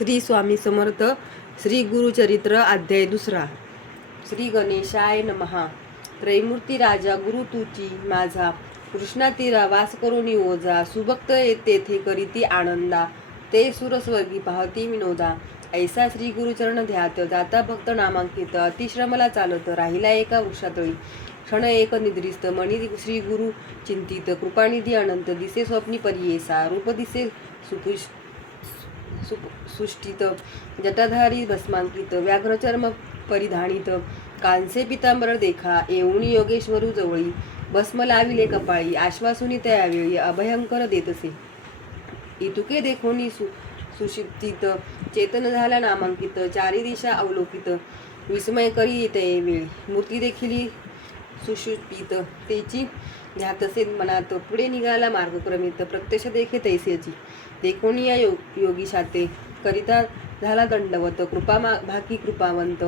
श्री स्वामी समर्थ श्री गुरुचरित्र अध्याय 2. श्री गणेशाय नमहा. त्रैमूर्ती राजा गुरु तुची माझा कृष्णा तीरा वास करून ओझा सुभक्त तेथे करीती आनंदा ते सुरस्वर्गी पाहती विनोदा ऐसा श्री गुरुचरण ध्यात जाता भक्त नामांकित अतिश्रमला चालत राहिला एका वृक्षातळी क्षण एक निद्रिस्त मणी श्री गुरु चिंतित कृपानिधी अनंत दिसे स्वप्नी परियेसा रूप दिसे सुष्टित जटाधारी भस्मांकित व्याघ्रचर्म परिधानित कांसे पितांबर देखा येऊन योगेश्वरू जवळी भस्म लाविले कपाळी आश्वासुनी त्यावेळी अभयंकर देतसे इतुके देखोनी सुषिप्तित चेतन झाला नामांकित चारी दिशा अवलोकित विस्मय करी येते वेळी मूर्ती देखील सुषुप्तित तेची ध्यातसे मनात पुढे निघाला मार्गक्रमित प्रत्यक्ष देखे तैसेची देखोनी या योगी शाते करिता झाला दंडवत कृपा भाकी कृपावंत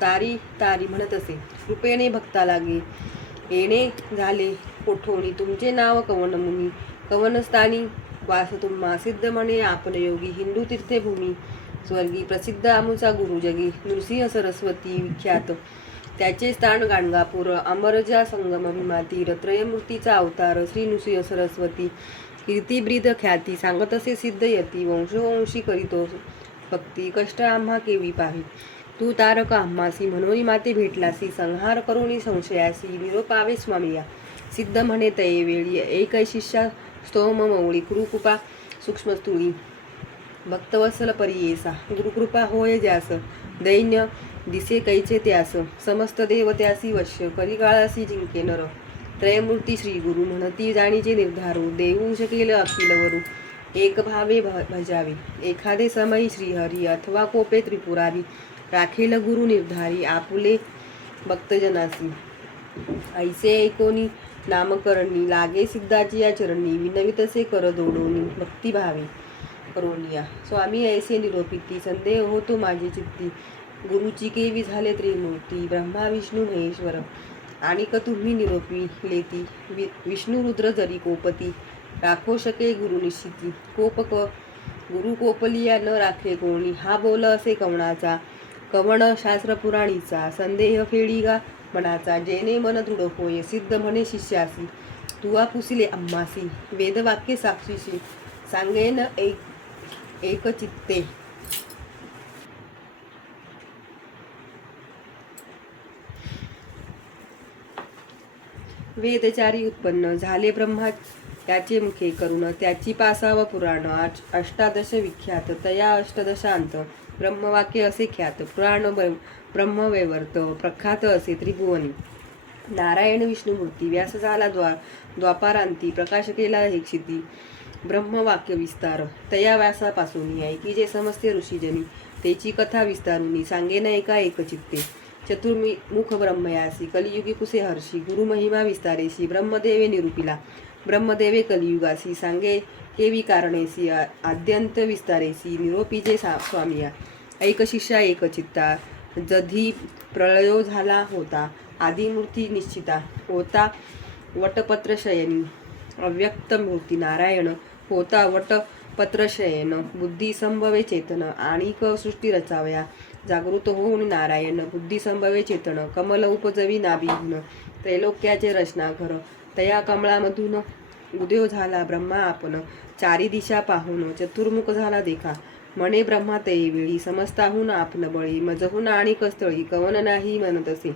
तारी तारी म्हणत असे कृपेने भक्ता लागे येणे झाले कोठोणी तुमचे नाव कवन मुनी कवनस्थानी वास तुम्हा सिद्ध म्हणे आपण योगी हिंदू तीर्थभूमी स्वर्गी प्रसिद्ध आमुचा गुरु जगी नृसिंह सरस्वती विख्यात त्याचे स्थान गाणगापूर अमरजा संगम भीमा तीर त्रयमूर्तीचा अवतार श्री नृसिंह सरस्वती कीर्तिब्रीद ख्याती सांगत असे सिद्ध यती वंशोवंशी करीतो भक्ती कष्ट आम्हा केवी पाही तू तारक आम्हासी म्हणून माते भेटलासी संहार करुणी संशयासी निरोपावे स्वामिया सिद्ध म्हणे तये वेळी एक शिष्या स्तोम मौळी कुरुकृपा सूक्ष्मस्थुळी भक्तवत्सल परियेसा गुरुकृपा होय ज्यास दैन्य दिसे कैचे त्यास समस्त देव त्यासी वश्य कलिकाळासी जिंके नर त्रयमूर्ती श्री गुरु म्हणती जाणीचे निर्धारू देऊ शकेल अखिलवरू एक भावे भजावे एखादे समयी श्रीहरी अथवा कोपे त्रिपुरारी राखेल गुरु निर्धारी आपुले भक्तजनासी ऐसे ऐकोनी नामकरणी लागे सिद्धाची या चरणी विनवितसे कर दोडोनी भक्तिभावे करोनिया स्वामी ऐसे निरोपिती संदेह होतो माझे चित्ती गुरुची केवी झाले त्रिमूर्ती ब्रह्मा विष्णू महेश्वर आणिक तुम्ही निरोपी लेती विष्णू रुद्र जरी कोपती राखो शके गुरु निश्चिती कोपक गुरु कोपलिया न राखे कोणी हा बोल असे कवणाचा कवण शास्त्र पुराणीचा संदेह फेडीगा मनाचा जेने मन दृढ होय सिद्ध म्हणे शिष्यासी तुवा पुसिले आम्हासी वेदवाक्य साक्षीशी सांगेन एक चित्ते वेदचारी उत्पन्न झाले ब्रह्मा त्याचे मुखे करून त्याची 5व पुराण 18 विख्यात तया 18 ब्रह्मवाक्य असे ख्यात पुराण ब्रह्मवैवर्त प्रख्यात असे त्रिभुवनी नारायण विष्णुमूर्ती व्यास झाला द्वापारांती प्रकाश केला हे क्षिती ब्रह्मवाक्य विस्तार तया व्यासापासून ऐकी जे समस्ते ऋषीजनी त्याची कथा विस्तारुनी सांगेन एका एकचित्ते चतुर्मुख ब्रह्मयासी कलियुगी कुसे हर्षी गुरुमहिमा विस्तारेसी ब्रह्मदेवे निरूपिला ब्रह्मदेवे कलियुगासी सांगे केवी कारणेसी आद्यंत विस्तारेसी निरोपीजे स्वामिया ऐक शिष्या एक चित्ता जधी प्रळयो झाला होता आदिमूर्ती निश्चिता होता वटपत्रशयनी अव्यक्त मूर्ती नारायण होता वटपत्रशयन बुद्धी संभवे चेतन आणिक सृष्टी रचावया जागृत होऊन नारायण बुद्धी संभवे चेतन कमल उपजवी नाभिहून त्रैलोक्याचे रचनाघर तया कमळामधून उदय झाला ब्रह्मा आपण चारी दिशा पाहून चतुर्मुख झाला देखा म्हणे ब्रह्मा ते वेळी समस्ताहून आपण बळी मजहून आणि कस्तळी कवन नाही म्हणत असे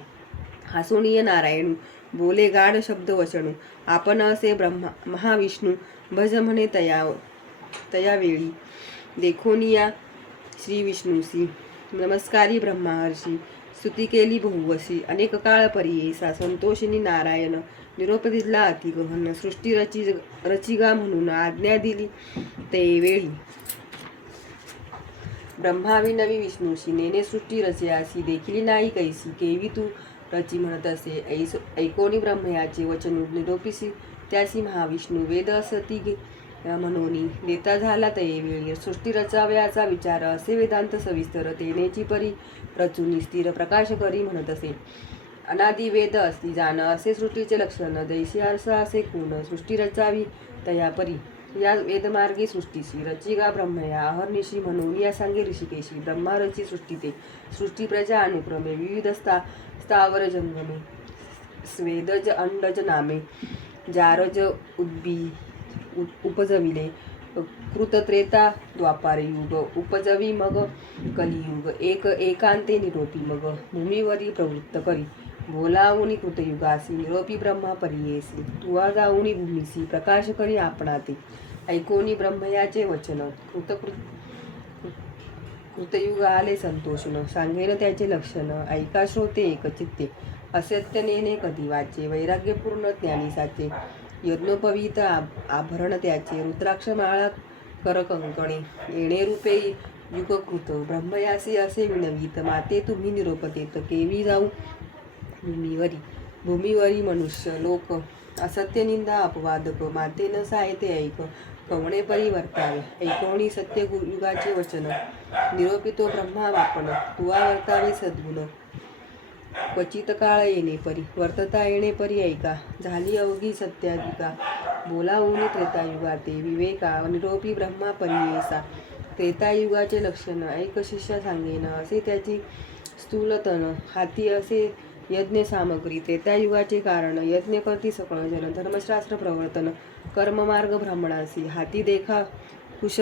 हासुणीय नारायणू बोले गाढ शब्द वचनू आपण असे ब्रह्मा महाविष्णू भज म्हणे तया वेळी देखोनिया श्री विष्णूसी नमस्कारी ब्रह्महर्षी स्तुती केली बहुवशी अनेक काळ परियेसा संतोषिनी नारायण निरोप दिला अतिगहन सृष्टी रचिगा म्हणून आज्ञा दिली ते वेळी ब्रह्माविनवी विष्णूशी नेने सृष्टी रचयासी देखील नाही कैसी केवी तू रची म्हणत असे ऐकोनी ब्रह्मयाचे वचन निरोपिसी त्यासी महाविष्णू वेद असती म्हणून देता झाला तये वेळी सृष्टी रचाव्याचा विचार असे वेदांत सविस्तर तेनेची परी रचून स्थिर प्रकाश करी म्हणत असे अनादि वेद असती जाण असे सृष्टीचे लक्षण दैशी आरसा असे खून सृष्टी रचावी तया परी या वेदमार्गी सृष्टीशी रचिका ब्रह्मया अहर्निशी म्हणून या सांगे ऋषिकेशी ब्रह्मा रची सृष्टी ते सृष्टी प्रजा अनुक्रमे विविध स्थावर जंगमे स्वेदज अंडज नामे जारज उपजविले कृतत्रेता द्वापार युग उपजवी मग कलियुग एकांते निरोपी मग भूमीवरी प्रवृत्त करी बोलावुनी कृतयुगासी निरोपी ब्रह्मा परियेसी तुवा जाऊनी भूमीसी प्रकाश करी आपणाते ऐकोनी ब्रह्मयाचे वचन कृतयुग आले संतोषण सांगेन त्याचे लक्षण ऐका श्रोते एकचित्ते असत्य नेने कधी वाचे वैराग्यपूर्ण ज्ञानी साचे यज्ञोपवीत आभरण त्याचे रुद्राक्ष माळा करकंकणे येणे रूपे युगकृत ब्रह्मयासी असे विणवीत माते तुम्ही निरोप देत केवी जाऊ भूमीवरी मनुष्य लोक असत्य निंदा अपवादक माते न सायते ऐक कवणे परी वर्तावे ऐकवणी सत्य युगाचे वचन निरोपितो ब्रह्मा वापण तुवा वर्तावे सद्गुण क्वचित काळ येणे परी वर्तता येणे परी ऐका झाली अवघी सत्याधिका बोलावून त्रेतायुगाते विवेका निरोपी ब्रह्मा परियेसा त्रेतायुगाचे लक्षण ऐक शिष्य सांगेन असे त्याची स्थूलतन हाती असे यज्ञ सामग्री त्रेतायुगाचे कारण यज्ञ करती सकळ जन धर्मशास्त्र प्रवर्तन कर्ममार्ग ब्राह्मणासी हाती देखा कुश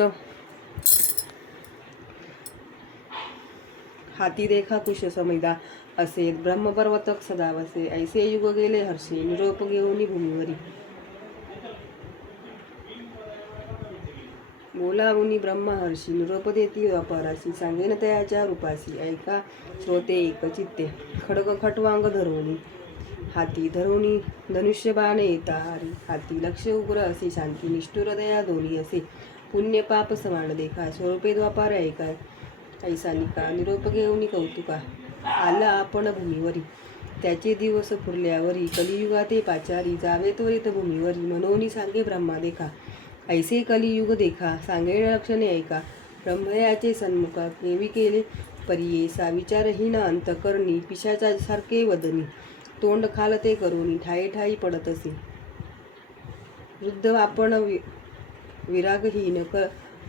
समिदा असे ब्रह्मपर्वतक सदा वसे ऐसे युग गेले हर्षे निरोप घेऊनी भूमीवरी बोलावुनी ब्रह्मा हर्षी निरोप देती अपरासी सांगेन तयाच्या रूपासी ऐका श्रोते एकचित्ते खडग खटवांग धरोनी हाती धरोनी धनुष्यबाण येता हरी हाती लक्ष उग्र असे शांती निष्ठुर दया दोन्ही असे पुण्य पाप समान देखा स्वरूपे द्वापार ऐका ऐसानिका निरोप घेऊनी कौतुका आला आपण भूमीवरी त्याचे दिवस फुरल्यावरी कलियुगाते पाचारी जावे त्वरित भूमीवरी मनोनी सांगे ब्रह्मा देखा ऐसे कलियुग देखा सांगेण लक्षणे ऐका ब्रह्मयाचे सन्मुखा केवी केले परियेसा विचारहीन अंतकरणी पिशाचा सारखे वदनी तोंड खालते करुनी ठाई ठाई पडत असे वृद्ध आपण विरागहीन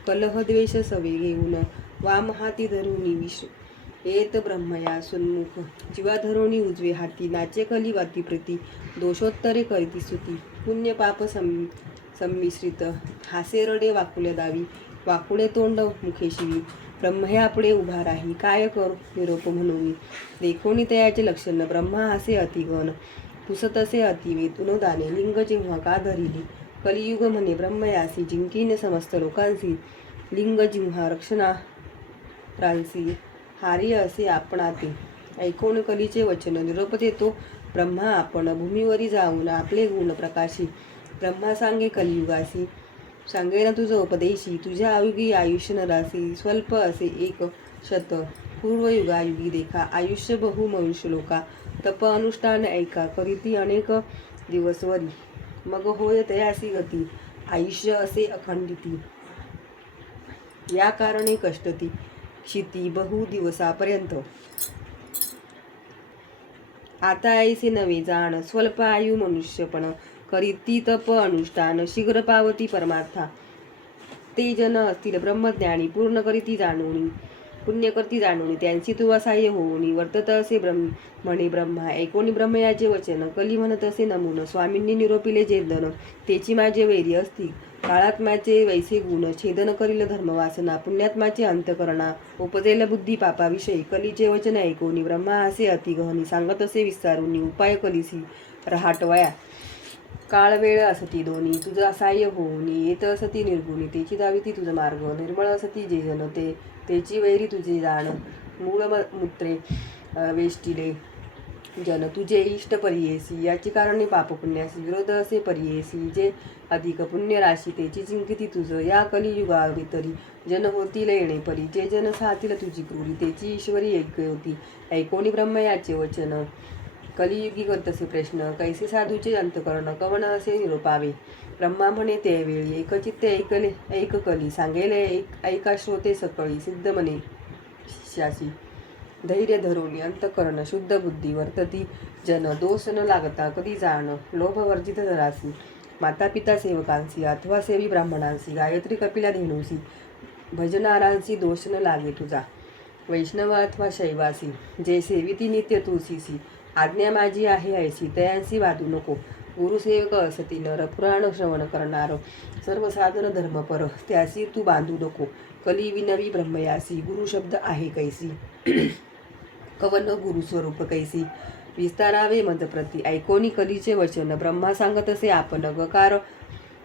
कलह द्वेष सवे घेऊन वाम हाती धरुनी विष येत ब्रह्मया सुन्मुख जीवा धरोणी उजवे हाती नाचे कली वाती प्रती दोषोत्तरे करीती स्तुती पुण्य पाप संमिश्रित हासे रडे वाकुले दावी वाकुळे तोंड मुखे शिवी ब्रह्मया पुढे उभा राही काय करू निरोप म्हणून देखोनी तयाचे लक्षण ब्रह्मा हासे अतिगण पुसत असे अतिवेद उनोदाने लिंग जिव्हा का धरिली कलियुग म्हणे ब्रह्मयासी जिंकीने समस्त लोकांसी लिंग जिव्हा रक्षणा रांसी हारी असे आपणाते ऐकून कलीचे वचन निरोप देतो ब्रह्मा आपण भूमीवरी जाऊन आपले गुण प्रकाशी ब्रह्मा सांगे कलियुगासी सांगेन तुझ उपदेशी तुझ्या आयुगी आयुष्य नरासी स्वल्प असे एक शत पूर्वयुगायुगी देखा आयुष्य बहु मनुष्य लोका तप अनुष्ठान ऐका करीती अनेक दिवसवरी मग होय तयासी गती आयुष्य असे अखंडिती या कारणे कष्टती क्षिती बहु दिवसापर्यंत आता ऐसे नवे जाण स्वल्प आयु मनुष्यपण करीती तप अनुष्ठान शीघ्र पावती परमार्था ते जन असतील ब्रह्मज्ञानी पूर्ण करीती जाणूनी पुण्य करती जाणूनी त्यांची तुवा साह्य होऊनी वर्तत असे म्हणे ब्रह्मा ऐकोनी ब्रह्मयाचे वचन कली म्हणत असे नमून स्वामींनी निरोपिले जेदन तेची माझे वैरी असती काळात्म्याचे वैसे गुण छेदन करील धर्मवासना पुण्यात्माचे अंतकरणा उपजेल बुद्धी पापाविषयी कलीचे वचन ऐकोनी ब्रह्मा असे अतिगहनी सांगत असे विस्तारुनी उपाय कलिसी रहाटवया काळ वेळ असती दोन्ही तुझा साह्य होऊनी येत असती निर्गुणी तेची दाविती तुझा मार्ग निर्मळ असती जे जन तेची वैरी तुझे जाण मूळ मूत्रे वेष्टिले जन तुझे इष्ट परियेसी याची कारणे पापपुण्यासी विरोध असे परियेसी जे अधिक पुण्य राशी तेची जिंकिती तुझ या कलियुगावितरी जन होतील येणे परी जे जन सातील तुझी क्रूरी तेची ईश्वरी ऐक्य होती ऐकोनी ब्रह्मयाचे वचन कलियुगी करतसे प्रश्न कैसे साधूचे अंतकरण कवन असे निरोपावे ब्रह्मा म्हणे त्यावेळी एकचित्ते ऐक कली सांगेले ऐका श्रोते सकळी सिद्ध म्हणे शिष्यासी धैर्य धरून अंतकरण शुद्ध बुद्धी वर्तती जन दोष न लागता कधी जाण लोभवर्जित धरासी माता पिता सेवकांसी अथवा सेवी ब्राह्मणांसी गायत्री कपिला धेनुसी भजनारांसी दोष न लागे तुझा. वैष्णव अथवा शैवासी जे सेविती नित्य तुळशीसी आज्ञा माझी आहे ऐसी तयांसी वादू नको. गुरुसेवक असती नर पुराण श्रवण करणार सर्व साधन धर्मपर त्यासी तू बांधू नको. कली विनवी ब्रह्मयासी गुरु शब्द आहे कैसी कवन गुरुस्वरूप कैसी विस्तारावे मद प्रती ऐकोनी कलीचे वचन ब्रह्मा सांगत असे आपण गकार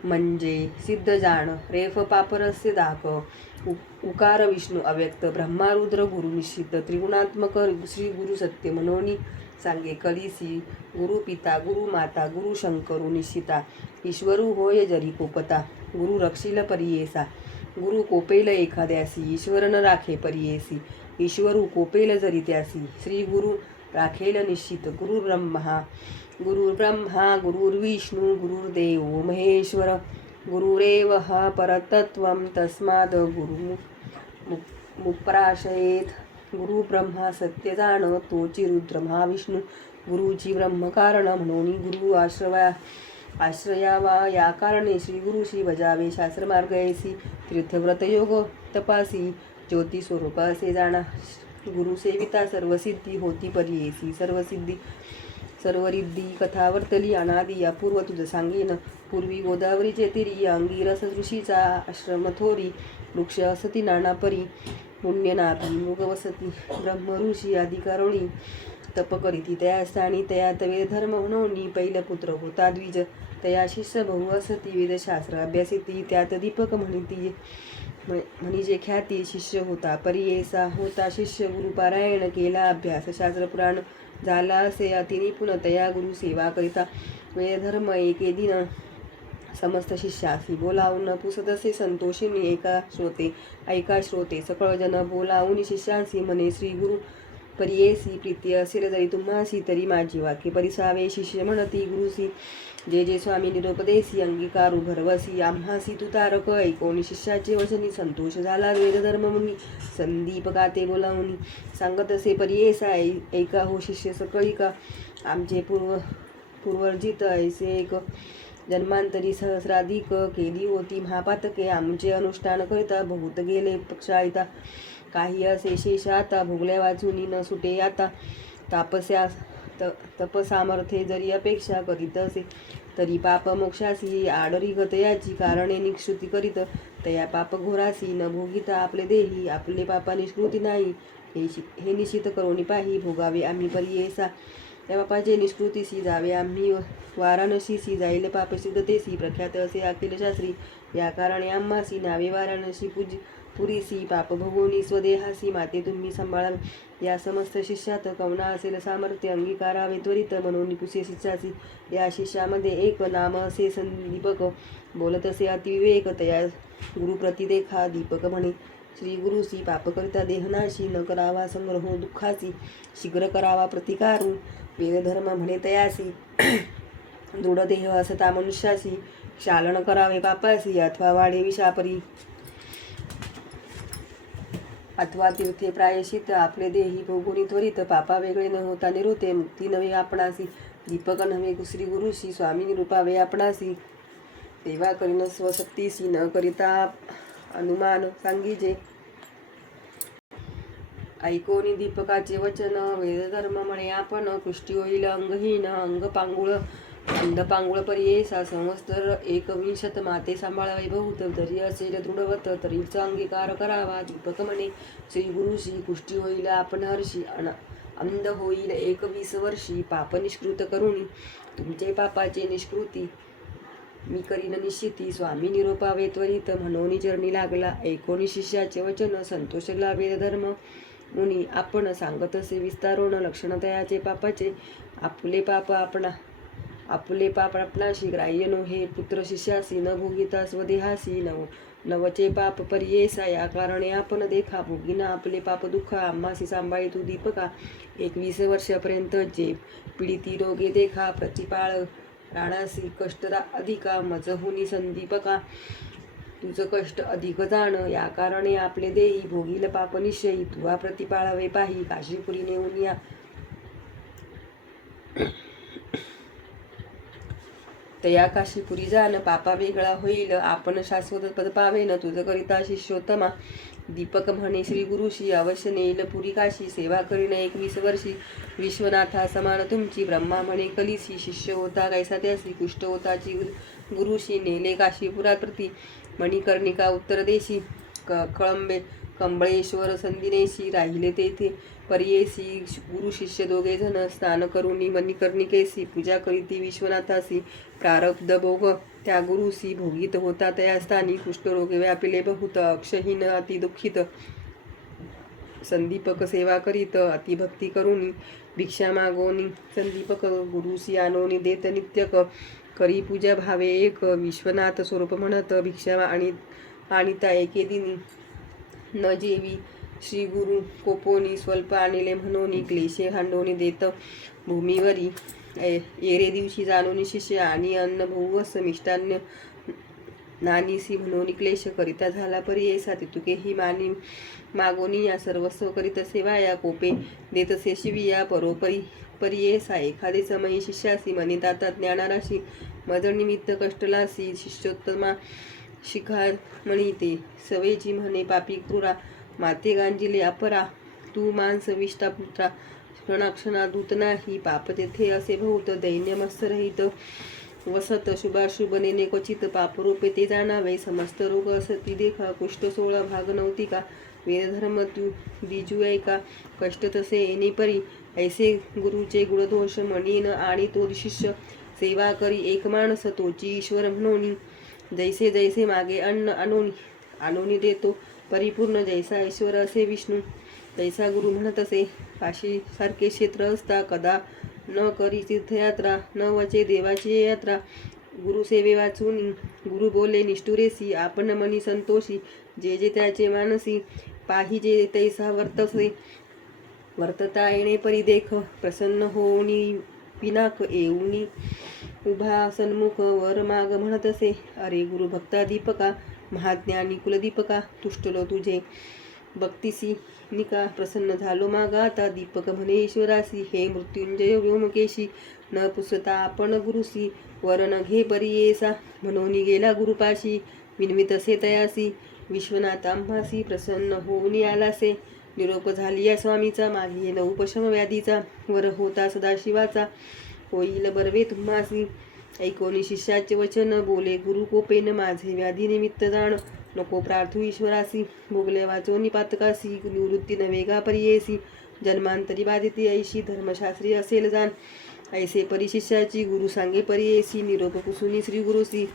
म्हणजे सिद्ध जाण रेफ पापरस्य दाक उकार विष्णू अव्यक्त ब्रह्मा रुद्र गुरु निश्चित त्रिगुणात्मक श्री गुरु सत्य मनोनी सांगे कलिसी गुरु पिता गुरु माता गुरु शंकरू निश्चिता ईश्वरू होय जरी कोपता गुरु रक्षिल परियेसा गुरु कोपेल एखाद्यासी ईश्वर न राखे परियेसी ईश्वरू कोपेल जरी त्यासी श्री गुरु राखेल निश्चित गुरुर्ब्रह्मा गुरुर्विष्णू गुरुर्देव महेश्वर गुरुरेव परतत्वं तस्माद गुरु मुप्राशयेत. गुरु ब्रह्मा सत्य जाण तोची रुद्र महाविष्णू गुरुची ब्रह्मकारण म्हणून गुरु आश्रयावा या कारणे श्री गुरुशी बजावे शास्त्रमार्ग ऐसी तीर्थव्रत योग तपासी ज्योती स्वरूप असे जाणा. गुरु सेविता सर्वसिद्धी होती परियेसी सर्वरिद्धी कथावर्तली अनादी अपूर्व तुझ सांगेन. पूर्वी गोदावरीचे तिरी अंगिरस ऋषीचा आश्रम थोरी वृक्ष असती नाना परी पुण्यनाभी मुग वसती ब्रह्म ऋषी आदी कारुणी तप करीती तया स्थानी तया तवे धर्म म्हणून पहिला पुत्र होता द्विज तया शिष्य बहु असती वेदशास्त्र अभ्यासिती त्यात दीपक म्हणजे ख्याती शिष्य होता परियेसा होता शिष्य गुरुपारायण केला अभ्यास शास्त्र पुराण झाला असे अति निपुण तया गुरु सेवा करिता वेदधर्म एके दिन समस्त शिष्यासी बोलावून पुसदसे संतोषिनी ऐका श्रोते सकळ जन बोलावून शिष्यांसी म्हणे श्री गुरु परियेसी प्रीती असेल जरी तुम्हासी तरी माझी वाक्य परिसावे शिष्य म्हणती गुरुसी जे जे स्वामी निरोपदेसी अंगीकारू भरवसी आम्हासी तू तारक ऐकोनी शिष्याचे वचनी संतोष झाला वेदधर्म मुनी संदीपकाते बोलावून सांगत असे परियेसा ऐका हो शिष्य सकळी का आमचे पूर्वर्जित ऐसे एक जन्मांतरी सहस्राधिक केली होती महापातके आमचे अनुष्ठान करिता बहुत गेले पक्षायता काही असे शेष आता भोगल्या वाचून न सुटे आता तपसामर्थ्ये जरी अपेक्षा करीत असे तरी पाप मोक्षासी आडरी गतयाची कारणे निश्रुती करीत तया पाप घोरासी न भोगिता आपले देही आपले पापा निष्कृती नाही हे निश्चित करून पाही भोगावे आम्ही परियेसा त्या पापाचे निष्कृतीसी जावे आम्ही वाराणसीसी जाईल पाप सिद्धतेसी प्रख्यात असे अखिल शास्त्री या कारणे आम्हासी नावे वाराणसी पुरीसी पाप भोगोनी स्वदेहासी माते तुम्ही सांभाळावे या समस्त शिष्यात कवना असेल सामर्थ्य अंगीकारावे त्वरित म्हणून पुसे शिष्यासी या शिष्यामध्ये एक नाम असे संदीपक बोलत असे अतिविवेक तया गुरुप्रती देखा दीपक म्हणे श्री गुरुसी पाप करिता देहनाशी न करावा संग्रह दुःखासी शीघ्र करावा प्रतिकारू वेदधर्म म्हणे तयासी दृढ देह असता मनुष्यासी शालन करावे पापासी अथवा वाढे विषापरी अथवा तीर्थे प्रायशित आपले देही भोगुनी त्वरित पापा वेगळे न होता निरुते मुक्ती नवे आपणासी दीपक नव्हे श्री गुरुशी स्वामी निरूपावे आपणासी सेवा करीन स्वशक्तीसी न करिता अनुमान सांगीजे ऐकोनी दीपकाचे वचन वेदधर्म म्हणे आपण कुष्टी होईल अंगहीन अंगपांगुळ अंधपांगुळ परियेसा संवत्सर 21 माते सांभाळावे बहुत जरी असेल दृढवत तरीचा अंगीकार करावा दीपक म्हणे श्री गुरुशी कुष्टी होईल आपण हर्षी अंध होईल 21 वर्षी पाप निष्कृत करुणी तुमचे पापाचे निष्कृती मी करीन निश्चिती स्वामी निरोपावे त्वरित म्हणून चरणी लागला ऐकोनी शिष्याचे वचन संतोषला वेदधर्म मुनी आपण सांगत असे विस्तारोण लक्षण तयाचे पापाचे आपले पाप आपणाशी ग्राह्य नो हे पुत्र शिष्यासी न भोगिता स्वदेहासी नवचे पाप परियेसा या कारणे आपण देखा भोगिना आपले पाप दुःख आम्हासी सांभाळी तू दीपका 21 वर्षापर्यंत जे पीडिती रोगे देखा प्रतिपाळ राणासी कष्ट अधिका मजहुनी संदीपका तुझं कष्ट अधिक जाण या कारणे आपले देही भोगील पाप निश्चयी तुवा प्रतिपाळावे पाही काशीपुरी नेऊन या तया काशीपुरी जाण पापा वेगळा होईल आपण शाश्वत पद पावेन तुझ करिता शिष्योत्तमा. दीपक म्हणे श्री गुरुशी अवश्य नेईल पुरी काशी सेवा करीन 21 वर्षी विश्वनाथा समान तुमची. ब्रह्मा म्हणे कलिसी शिष्य होता कैसा त्यासी कुष्ठ होताची गुरुशी नेले काशीपुरात प्रती. मणिकर्णिका उत्तर देशी कळंबे कंबळेश्वर संदिनेशी राहिले तेथे पर्येसी. गुरु शिष्य दोघे जण स्नान करुणी मणिकर्णिकेसी पूजा करीती विश्वनाथासी. प्रारब्ध भोग त्या गुरुसी भोगीत होता तया स्थानी. कुष्ठरोग व्यापिले बहुत अक्षहीन अति दुःखित. संदीपक सेवा करीत अतिभक्ती करुणी भिक्षा मागोनी. संदीपक गुरुसी आणोनी देत नित्यक करी पूजा भावे एक. विश्वनाथ स्वरूप म्हणत भिक्षा आणिता एके दिनी. न जेवी श्री गुरु कोपोनी स्वल्प आणले म्हणोनी क्लेशे हांडोनी देत भूमीवरी. एरे दिवशी जाणून शिष्य आणि अन्न भोवस मिष्टान्न नानीसी म्हणून क्लेश करिता झाला पर्येसा. तितुकेही मानी मागोनी या सर्वस्व करीत सेवा या कोपे देतसे शिविया परोपरी पर्येसा. एखादे समयी शिष्यासी मनिताता ज्ञानाराशी मज निमित्त कष्टलासी. शिष्योत्तमा शिखा म्हणिते सवेची म्हणे पापी क्रूरा माते गांजिले अपरा. तू मांस विष्टा पुत्रा क्षणाक्षणा दूत नाही. पाप तेथे असे बहुत दैन्य मत्सरहित वसत. शुभाशुभ नेने क्वचित पापरूपे ते जाणावे. समस्त रोग असती देखा कुष्ठ 16 भाग नव्हतिका. वेदधर्म तू दिजू ऐका कष्ट तसे येणे परी. ऐसे गुरुचे गुणदोष म्हणीन आणि तो शिष्य सेवा करी एक माणस तोची ईश्वर म्हणून. जैसे जैसे मागे अन्न आणोनी देतो परिपूर्ण. जैसा ईश्वर असे विष्णू तैसा गुरु म्हणत असे. काशी सारखे क्षेत्र असता कदा न करी तीर्थयात्रा. न वचे देवाची यात्रा गुरु सेवे वाचून. गुरु बोले निष्ठुरेसी आपण मनी संतोषी. जे जे त्याचे मानसी पाहिजे तैसा वर्तसे. वर्तता येणे परी देख प्रसन्न होऊनी पिनाक येऊनी. उभा सन्मुख वर माग म्हणत असे. अरे गुरु भक्ता दीपका महाज्ञानी कुलदीपका. तुष्टलो तुझे भक्तिसी निका प्रसन्न झालो मागा आता. दीपक म्हणे ईश्वरासी हे मृत्युंजय व्योमकेशी. न पुसता आपण गुरुसी वरण घे परियेसा. म्हणून गेला गुरुपाशी विनवित असे तयासी. विश्वनाथ आम्हासी प्रसन्न होऊन आलासे. निरोप झाली या स्वामीचा मागे न उपशम व्याधीचा. वर होता सदाशिवाचा होईल बर्वे तुम्हासी. ऐकोनी शिष्याचे वचन बोले गुरु कोपेन माझे व्याधी निमित्त जाण. नको प्रार्थू ईश्वरासी भोगले वाचोनी पातकासी. निवृत्ती नवे गा परियेसी जन्मांतरी बाधिती ऐशी. धर्मशास्त्री असेल जाण ऐसे परिशिष्याची गुरु सांगे परियेसी. निरोप कुसुनी श्री गुरुसी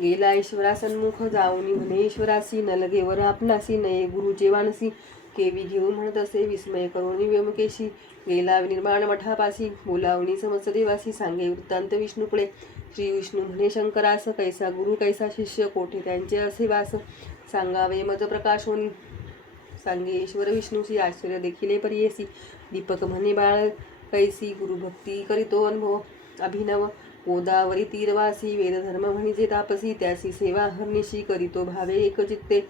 गेला ईश्वरा सन्मुख जाऊनी म्हणे ईश्वरासी. न लगे वर आपणासी नये गुरुचे वानसी. केवी घेऊन म्हणत असे विस्मय करुणी व्योमकेशी. गेला निर्माण मठापासी बोलावणी समस्त देवासी. सांगे वृत्तांत विष्णुपुढे श्री विष्णू म्हणे शंकरास. कैसा गुरु कैसा शिष्य कोठे त्यांचे असे वास. सांगावे मज प्रकाशोनी सांगे ईश्वर विष्णूसी. आश्चर्य देखिले परियेसी. दीपक म्हणे बाळ कैसी गुरुभक्ती करीतो अनुभव अभिनव. गोदावरी तीरवासी वेदधर्म म्हणिजे तापसी. त्यासी सेवा हरनिशी करीतो भावे एकचित्ते.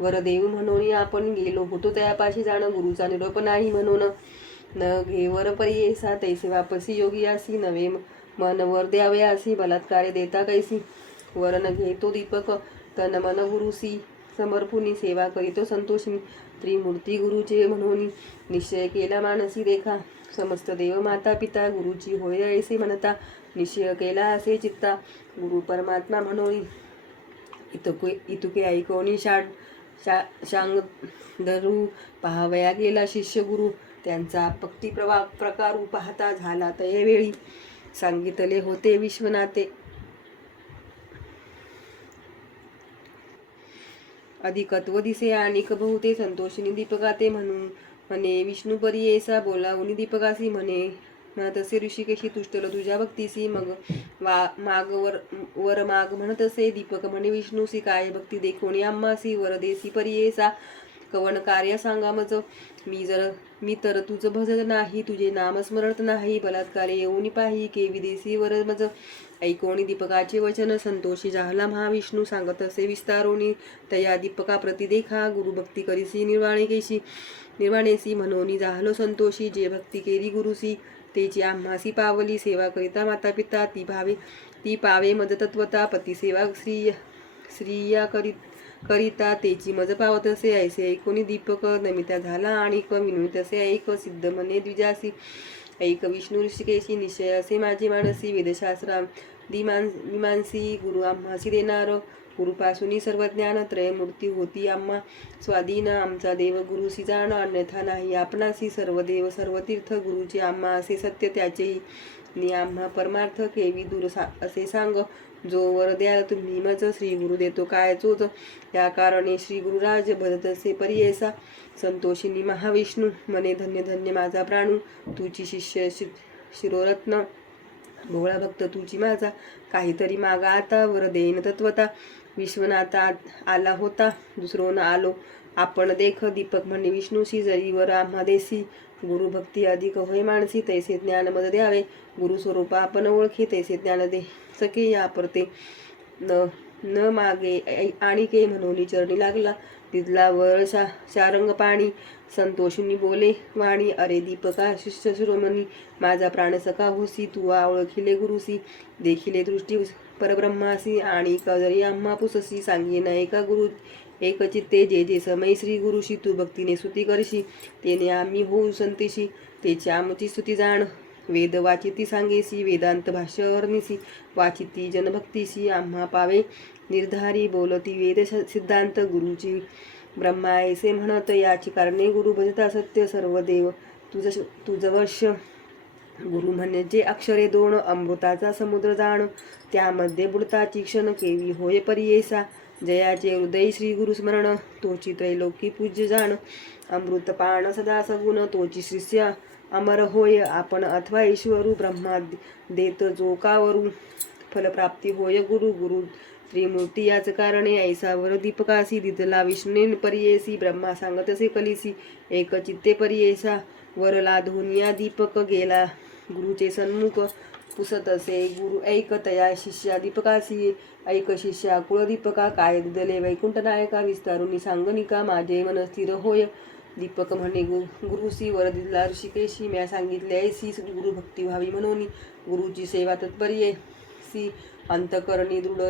वरदेव म्हणून आपण गेलो होतो त्यापाशी जाण. गुरुचा निरोप नाही म्हणून न घेवर परियेसा. तैसे वापसी योगी आसी. नवे मन वर द्यावे आसी. बलात्कारे देता कैसी. वर न घेतो दीपक तन मन गुरुसी. समर्पुनी सेवा करीतो संतोषिनी. त्रिमूर्ती गुरुचे म्हणून निश्चय केला मानसी देखा. समस्त देव माता पिता गुरुची होय ऐसे म्हणता. निश्चय केला असे चित्ता गुरु परमात्मा म्हणून. इतुके ऐकोनी शांग धरू पाहावया गेला शिष्य गुरु. त्यांचा भक्ती प्रकारू पाहता झाला तयवेळी. सांगितले होते विश्वनाथे अधिकत्व दिसे आणिक बहुते. संतोषिनी दीपका ते म्हणे विष्णू परियेसा. बोलावून दीपकासी म्हणे म्हणत असे ऋषिकेशी. तुष्टलो तुझ्या भक्तीसी मग माग वर माग म्हणत असे. दीपक म्हणे विष्णूसी काय भक्ती देखोनी आम्हासी. वरदेसी परियेसा कवन कार्य सांगा मज. मी तर तुझ भजत नाही तुझे नाम स्मरत नाही. बलात्कारे येऊनी पाही केवी देसी वर मज. ऐकोणी दीपकाचे वचन संतोषी झाला महाविष्णू. सांगत असे विस्तारोनी तया दीपका प्रति देखा. गुरुभक्ती करीसी निर्वाणेसी म्हणून झालो संतोषी. जे भक्ती केली गुरुसी तेची आम्हासी पावली. सेवा करिता माता पिता ती भावे ती पावे मज तत्वता पतिसेवा स्त्रिया करिता तेची मज पावत असे. ऐसे ऐकोनी दीपक नमिता झाला आणि विनुत असे ऐक सिद्ध म्हणे द्विजासी. ऐक विष्णू ऋषिकेशी निश्चय असे माझे मानसी. वेदशास्त्रा मीमांसी गुरु आम्हासी देणार. गुरुपासून सर्व ज्ञान त्रयमूर्ती होती आम्हा स्वाधीन. आमचा देव गुरुसी जाण अन्यथा नाही आपणासी. सर्व देव सर्व तीर्थ गुरुचे आम्हा असे सत्य त्याचेही नि आम्हा परमार्थ केवी दूर असे सांग. जो वर द्याल तुम्ही मज श्री गुरु देतो काय चोच. या कारणे श्री गुरुराज भरत असे परियेसा. संतोषिनी महाविष्णू मने धन्य धन्य माझा प्राणू. तुझी शिष्य शिरोरत्न भोळा भक्त तुझी माझा. काहीतरी मागा आता वर देईन तत्वता. विश्वनाथा आला होता दुसरो न आलो आपण देख. दीपक म्हणे विष्णूशी जरी वर आम्हा देसी. गुरुभक्ती अधिक होय मानसी. तैसे ज्ञान मद द्यावे गुरु स्वरूप आपण ओळखी. तैसे ज्ञान दे सके या परते न मागे आणि के म्हणून चरणी लागला. तिथला वर शारंग पाणी. संतोषिनी बोले वाणी. अरे दीपका शिष्य शिरोमणी माझा प्राण सखा होसी. तू ओळखिले गुरुसी देखिले दृष्टी परब्रह्मासी. आणि जरी आम्हा पुससी सांगेन एका गुरु एक चित्ते. जे जे समय श्री गुरुशी तू भक्तीने स्तुती करशी तेने आम्ही होऊ संतीशी. तेची आमची स्तुती जाण. वेद वाचिती सांगेसी वेदांत भाष्य अर्निसी. वाचिती जनभक्तीशी आम्हा पावे निर्धारी. बोलती वेद सिद्धांत गुरुची ब्रह्मा ऐसे म्हणत. याची कारणे गुरु भजता सत्य सर्व देव तुझ वश. गुरु म्हणजे अक्षरे दोन अमृताचा समुद्र जाण. त्यामध्ये बुडताची क्षण केवी होय परियेसा. जयाचे हृदय श्री गुरु स्मरण तोची त्रैलोकी पूज्य जाण. अमृतपान सदा सगुण तोची शिष्य अमर होय. आपण अथवा ईश्वरू ब्रह्मा देत जो कावरू. फलप्राप्ती होय गुरु गुरु त्रिमूर्ती याच कारणे. ऐसा वर दीपकासी दितला विष्णूने परियेसी. ब्रह्मा सांगतसे कलिसी एक चित्ते परियेसा. वर लाधोनिया दीपक गेला गुरुचे सन्मुख. पुसत असे गुरु ऐक तया शिष्या दीपकासी. ऐक शिष्या कुळदीपका काय दिदले वैकुंठ नायका. विस्तारुनी सांगनिका माझे मन स्थिर होय. दीपक म्हणे गुरुसी वर दिला ऋषिकेशी. म्या सांगितले ऐसी गुरु भक्ती व्हावी म्हणून. गुरुची सेवा तत्पर्येसी अंतकरणी दृढ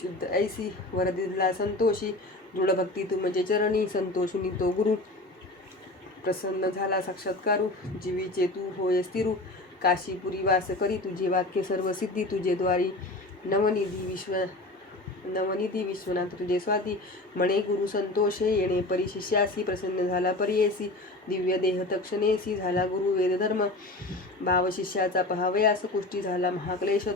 शुद्ध ऐसी. वर दिला संतोषी दृढ भक्ती तुमचे चरणी. संतोषुनी तो गुरु प्रसन्न झाला साक्षात्कारू. जीवीचे तू होय स्थिरू. काशीपुरी वास करी तुझे वाक्य सर्व सिद्धी. तुझे द्वारी नवनिधी विश्वनाथ तुझे स्वाती. म्हणे गुरु संतोषे येणे परी शिष्यासी. प्रसन्न झाला परियेसी दिव्य देह तक्षणेसी. झाला गुरु वेदधर्म भाव शिष्याचा पहावयास. पुष्टी झाला महाक्लेश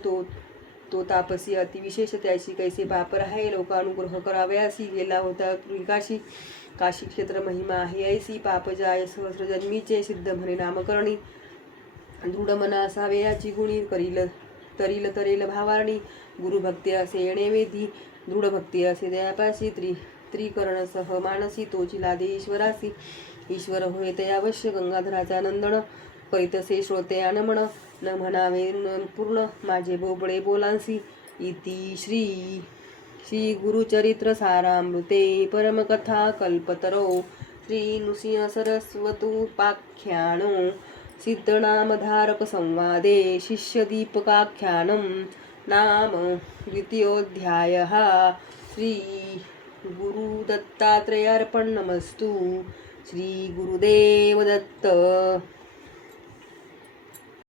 तो तापसी अतिविशेष. त्याशी कैसे पाप राहे लोकानुग्रह करावयासी. गेला होता काशी काशी क्षेत्र महिमा आहे ऐसी. पाप जाय सहस्र जन्मीचे सिद्ध म्हणे नामकरणी. दृढ मना असावे याची गुणी. तरेल भावारणी. गुरुभक्ती असे येणे वेधी. दृढ भक्ती असे दयापाशी. त्रिकरण सह मानसी तोची लादे ईश्वरासी. ईश्वर होय तयावश्य गंगाधराचा नंदन. करीतसे श्रोते आनमन न म्हणावे पूर्ण माझे बोबळे बोलांसी. इति श्री गुरुचरित्र सारामृते परमकथा कल्पतरो श्री नृसिंह सरस्वतोपाख्यानो सिद्धनामधारक संवादे शिष्य दीपकाख्यानं नाम द्वितीयोऽध्यायः. श्री गुरुदत्तात्रेयार्पणमस्तु. श्री गुरुदेव दत्त.